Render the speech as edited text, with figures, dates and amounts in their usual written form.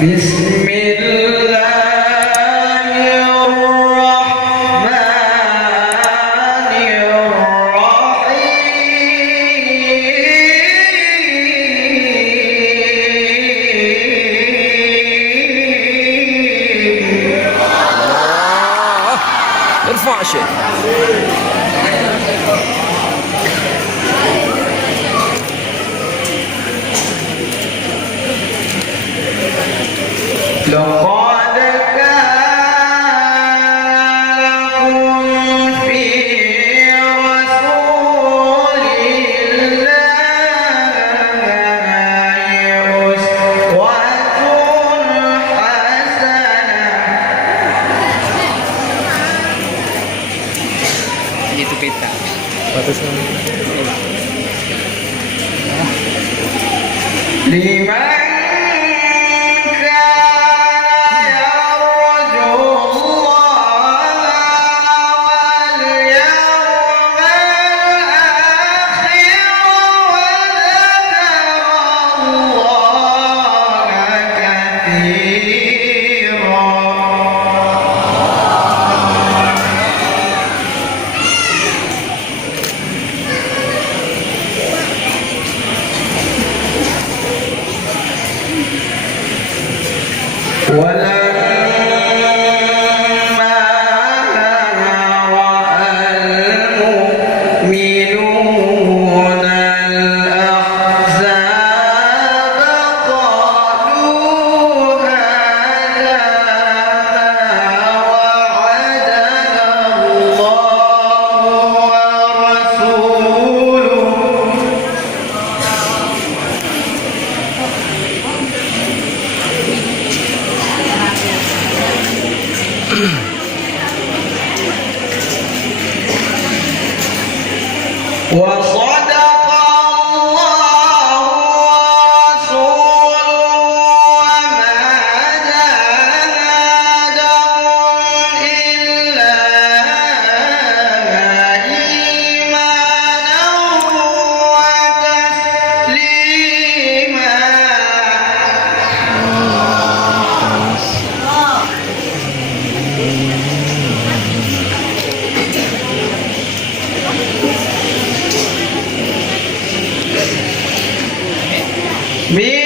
بسم الله الرحمن الرحيم. ارفع شيء. لقد كان لكم في رسول الله أسوة حسنة Dito kita. لمن كان يرجو الله واليوم الآخر وذكر الله كثيرا. ولما رأى المؤمنون الأحزاب قالوا هذا ما وعدنا الله ورسوله وصدق الله ورسوله وما زادهم إلا إيمانا وتسليما. Me